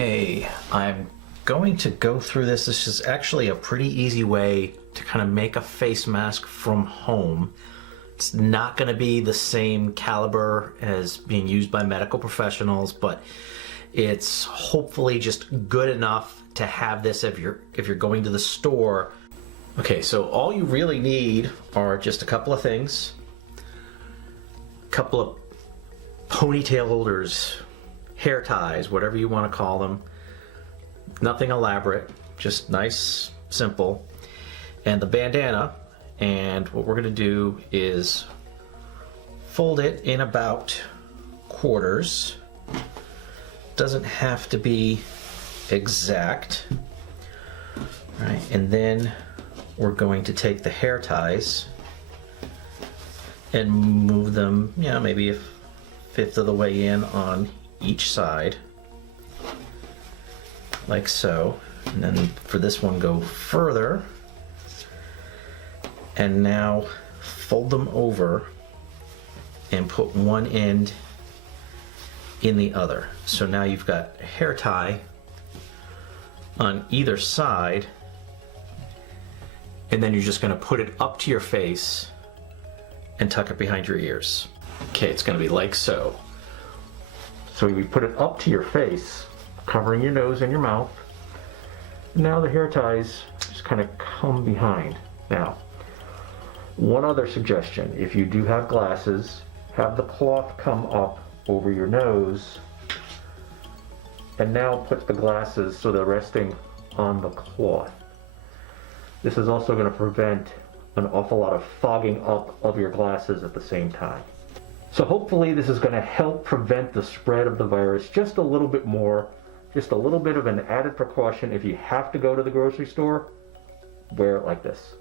Okay, I'm going to go through this. This is actually a pretty easy way to kind of make a face mask from home. It's not going to be the same caliber as being used by medical professionals, but it's hopefully just good enough to have this if you're going to the store. Okay, so all you really need are just a couple of things. A couple of ponytail holders, hair ties, whatever you want to call them. Nothing elaborate, just nice, simple. And the bandana, and what we're going to do is fold it in about quarters. Doesn't have to be exact. All right, and then we're going to take the hair ties and move them, maybe a fifth of the way in on each side, like so. And then for this one, go further, and now fold them over and put one end in the other. So now you've got a hair tie on either side, and then you're just going to put it up to your face and tuck it behind your ears. Okay, it's going to be like so. So you put it up to your face, covering your nose and your mouth. Now the hair ties just kind of come behind. Now, one other suggestion: if you do have glasses, have the cloth come up over your nose, and now put the glasses so they're resting on the cloth. This is also going to prevent an awful lot of fogging up of your glasses at the same time. So hopefully this is going to help prevent the spread of the virus just a little bit more, just a little bit of an added precaution. If you have to go to the grocery store, wear it like this.